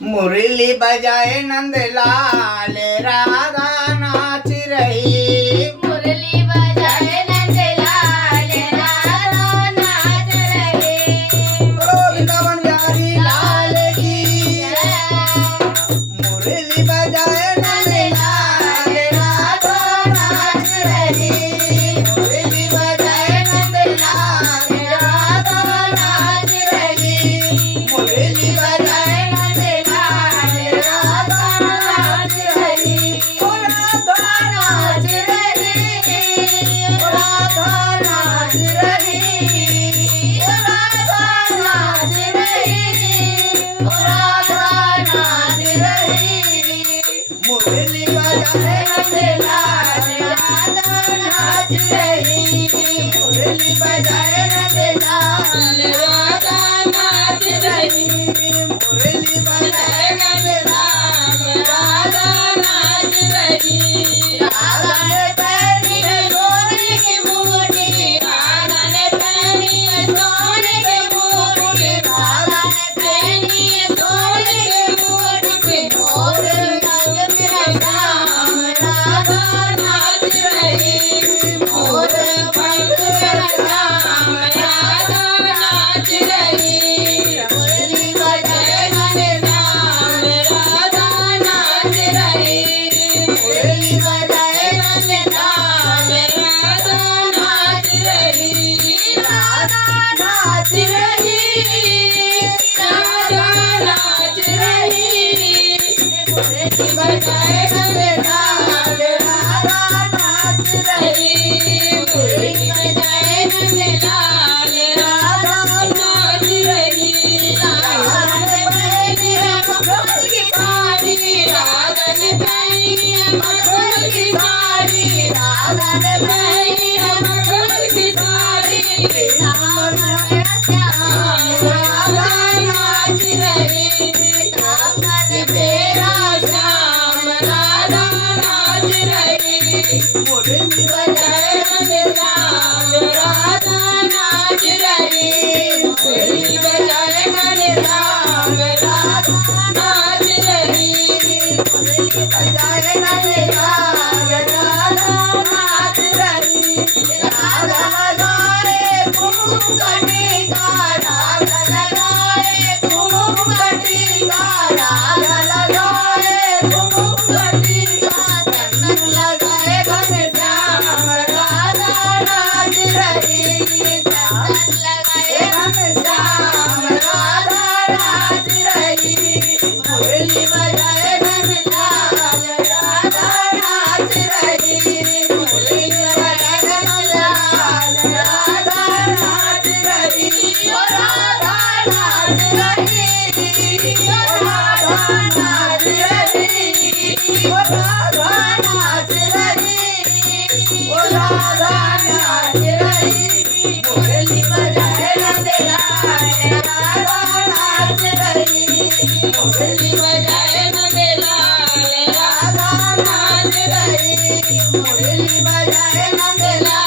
मुरली बजाए नंदलाल राधा नाच रही। मुरली बजाए नंदलाल राधा नाच रही। वृंदावन बिहारी लाल की। मुरली बजाए नंदलाल राधा नाच रही। मुरली बजाए नंदलाल राधा नाच रही। मुरली बजाए नंदलाल राधा नाच रही। ओ राधा नाच रही। ओ राधा नाच रही। ओ राधा नाच रही। ओ राधा नाच रही। मुरली बजाए नंदलाल राधा नाच रही। मुरली बजाए नंदलाल राधा नाच रही। मुरली बजाए नंदलाल राधा नाच रही। राधा ने पहनी है सोने की मुकुटी। राधा ने पहनी है सोने की मुकुटी। राधा ने पहनी है सोने की मुकुटी। मोर रंग मेरा श्याम राधा नाच रही। मोर पंख मेरा श्याम राधा नाच रही। मुरली बजाए नंदलाल राधा नाच रही। मुरली बजाए नंदलाल राधा नाच रही। राधा नाच रही। राधा नाच रही। मुरली बजाए नंदलाल राधा नाच रही। मुरली बजाए नंदलाल राधा नाच रही। राधा ने पहनी है मखमल की साड़ी। राधा ने पहनी है मखमल की साड़ी। राधा ने पहनी है मखमल की साड़ी। श्याम मेरा श्याम राधा नाच रही। श्याम मेरा श्याम राधा नाच रही। मुरली बजाए नंदलाल राधा नाच रही। मुरली बजाए नंदलाल राधा नाच रही। मुरली बजाए नंदलाल राधा नाच रही। राधा लगाए घूंघटी का। राधा लगाए घूंघटी का। राधा लगाए घूंघटी का। चंदन लगाए घनश्याम राधा नाच रही। चंदन लगाए घनश्याम राधा नाच रही। मुरली बजाए नंदलाल राधा नाच रही। मुरली बजाए नंदलाल राधा नाच रही। ओ राधा नाच रही। ओ राधा नाच रही। ओ राधा नाच रही। ओ राधा नाच रही। मुरली बजाए नंदलाल राधा नाच रही। मुरली बजाए नंदलाल राधा नाच रही। मुरली बजाए नंदलाल